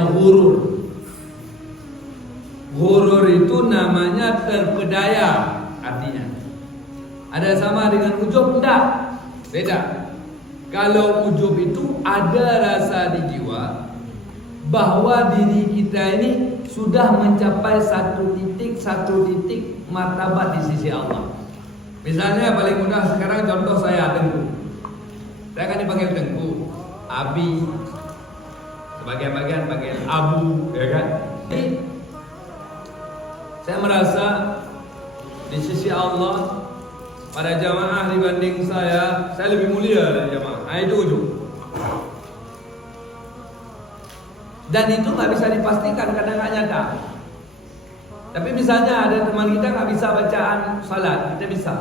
namanya ghurur. Ghurur itu namanya terpedaya artinya. Ada sama dengan ujub? Tidak, beda. Kalau ujub itu ada rasa di jiwa bahwa diri kita ini sudah mencapai satu titik martabat di sisi Allah. Misalnya paling mudah sekarang contoh saya Tengku. Saya akan dipanggil Tengku, Abi, sebagian-bagian panggil Abu, ya kan? Jadi saya merasa di sisi Allah pada jamaah dibanding saya lebih mulia dari jamaah. Nah, itu ujub. Dan itu nggak bisa dipastikan karena nggak nyata. Tapi misalnya ada teman kita nggak bisa bacaan salat, kita bisa.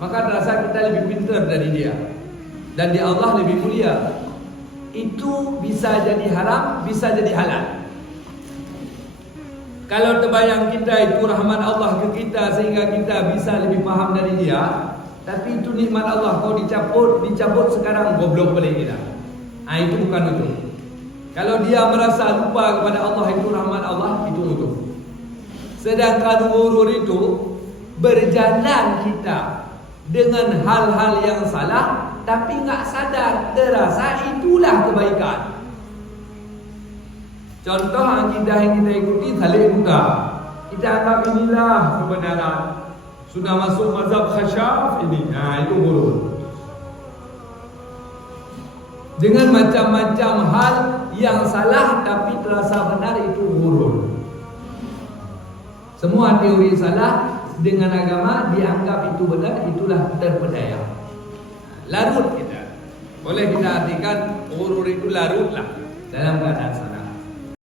Maka terasa kita lebih pintar dari dia. Dan di Allah lebih mulia. Itu bisa jadi haram, bisa jadi halal. Kalau terbayang kita itu rahmat Allah ke kita sehingga kita bisa lebih paham dari dia, tapi itu nikmat Allah, kau dicabut sekarang goblok balik kita. Nah, itu bukan ujub. Kalau dia merasa lupa kepada Allah, itu rahmat Allah, itu ujub. Sedangkan ghurur itu berjalan kita dengan hal-hal yang salah, tapi nggak sadar, terasa itulah kebaikan. Contoh akidah yang kita ikuti Khalid Buddha. Kita anggap inilah kebenaran. Sudah masuk mazhab khasyaf ini. Nah, itu ghurur. Dengan macam-macam hal yang salah tapi terasa benar, itu ghurur. Semua teori salah dengan agama dianggap itu benar, itulah terpedaya. Larut kita. Boleh kita artikan ghurur itu larut lah dalam keadaan salah.